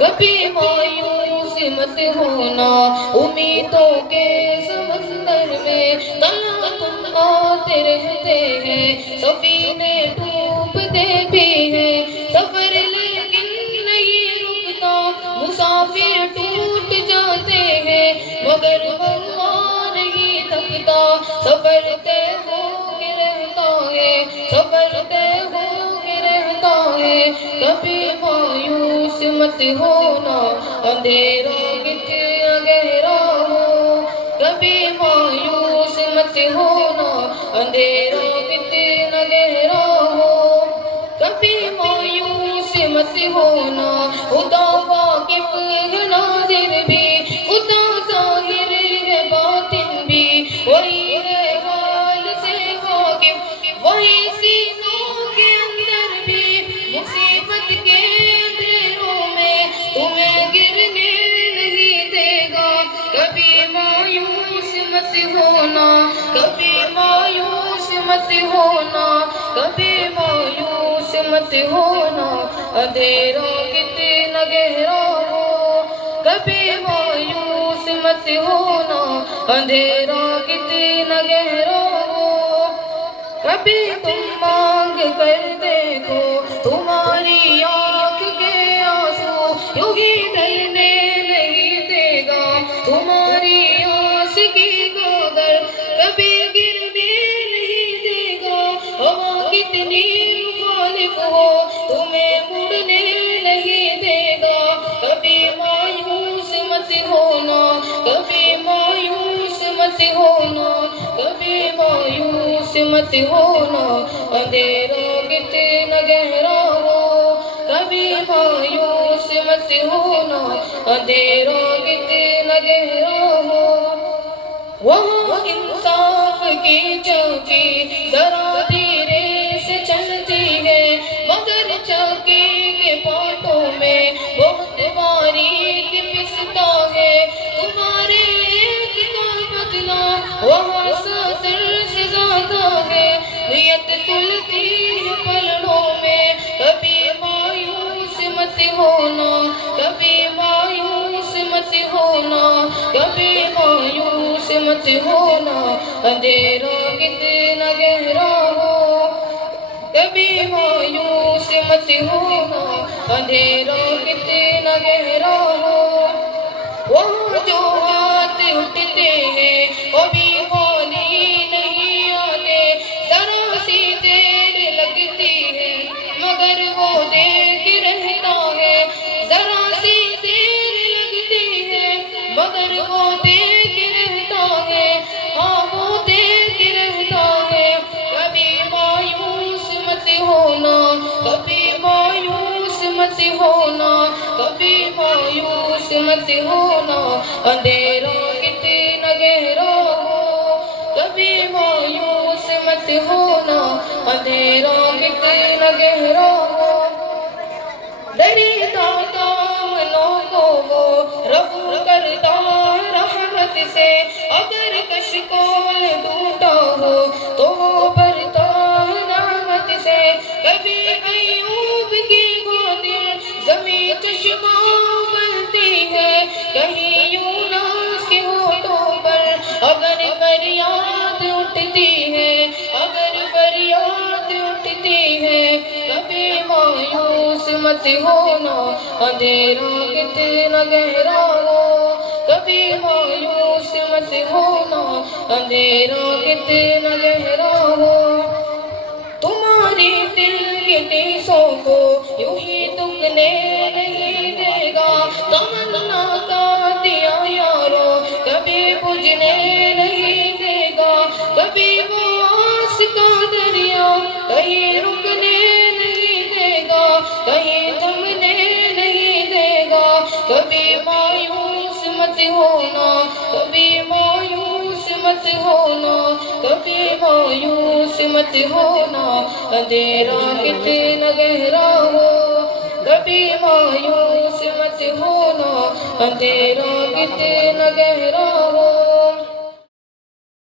کبھی مایوس مت ہونا، امیدوں کے سمندر میں طلع تم آتے رہتے ہیں، سفینے ڈوبتے بھی ہیں، سفر لیکن نہیں رکتا، مسافر ٹوٹ جاتے ہیں، مگر اللہ نہیں تھکتا، سفر طے ہو کے رہتا ہے، سفر طے ہو کے رہتا ہے، کبھی مایوس مت ہونا، اندھیرا کتنا گہرا ہو، کبھی مایوس مت ہونا، اندھیرا کتنا گہرا ہو، کبھی مایوس مت ہونا، خدا واقف ہے ناظر بھی، خدا ظاہر ہے باطن بھی، وہی ہے حال سے واقف، وہی سینوں کے اندر بھی، مصیبت کے اندھیروں میں تمہیں گرنے نہیں دے گا، کبھی مایوس مت ہونا، کبھی مایوس مت ہونا، کبھی مایوس مت ہونا، اندھیرا کتنا گہرا ہو، کبھی مایوس مت ہونا، اندھیرا کتنا گہرا ہو، کبھی تم مانگ کر دیکھو، تمہاری آنکھ کے آنسو یوں ہی ڈھلنے نہیں دے گا، تمہاری آس کی گوگر کبھی گرنے نہیں دے گا، ہوا کتنی مخالف ہو تمہیں مڑنے نہیں دے گا، کبھی مایوس مت ہونا، کبھی مایوس مت ہونا، کبھی مایوس مت ہونا، اندھیرا کتنا گہرا ہو، کبھی مایوس مت ہونا، اندھیرا کتنا گہرا ہو، وہاں انصاف کی چوکی ذرا دھیرے سے چلتی ہے، مگر چوکی کے پانٹوں میں بہت باریک پستا ہے، تمہارے ایک کا بدلہ وہاں 70 سے زیادہ ہے، نیت کھلتی ہے پلڑوں میں، کبھی مایوس مت ہونا، کبھی مایوس مت ہونا، کبھی مایوس مت ہونا، اندھیرا کتنا گہرا ہو، کبھی مایوس مت ہونا، اندھیرا کتنا گہرا ہو، وہاں جو ہاتھ اٹھتے ہیں کبھی خالی نہیں آتے، ذرا سی دیر لگتی ہے مگر وہ دیکھ رہتا ہے، ذرا سی دیر لگتی ہے مگر وہ دیکھ رہتا ہے، ہاں وہ دیکھ رہتا ہے، کبھی مایوس مت ہونا، کبھی مایوس مت ہونا، کبھی مایوس مت ہونا، اندھیرا کتنا گہرا ہو، کبھی مایوس مت ہونا، اندھیرا کتنا گہرا ہو، دریدہ دامنوں کو وہ رفع کرتا ہے رحمت سے، اگر کشکول ٹوٹا ہو تو وہ بھرتا ہے نعمت سے، کبھی ایوب کی گودی زمین چشمہ بنتی ہے، کہیں یونس کے ہونٹوں پر اگر فریاد اٹھتی ہے، اگر فریاد اٹھتی ہے، کبھی مایوس مت ہونا، اندھیرا کتنا گہرا ہو، کبھی مایوس مت ہونا، اندھیرا کتنا گہرا ہو، تمہاری دل کی ٹیسوں کو یوں ہی دکنے نہیں دے گا، تمنا کا دیا یارو کبھی بجھنے نہیں دے گا، کبھی وہ آس کا دریا کہیں رکنے نہیں دے گا، کہیں تھمنے نہیں دے گا، کبھی مایوس مت ہونا، کبھی مایوس مت ہونا، کبھی مایوس مت ہونا، اندھیرا کتنا گہرا ہو، کبھی مایوس مت ہونا، اندھیرا کتنا گہرا ہو۔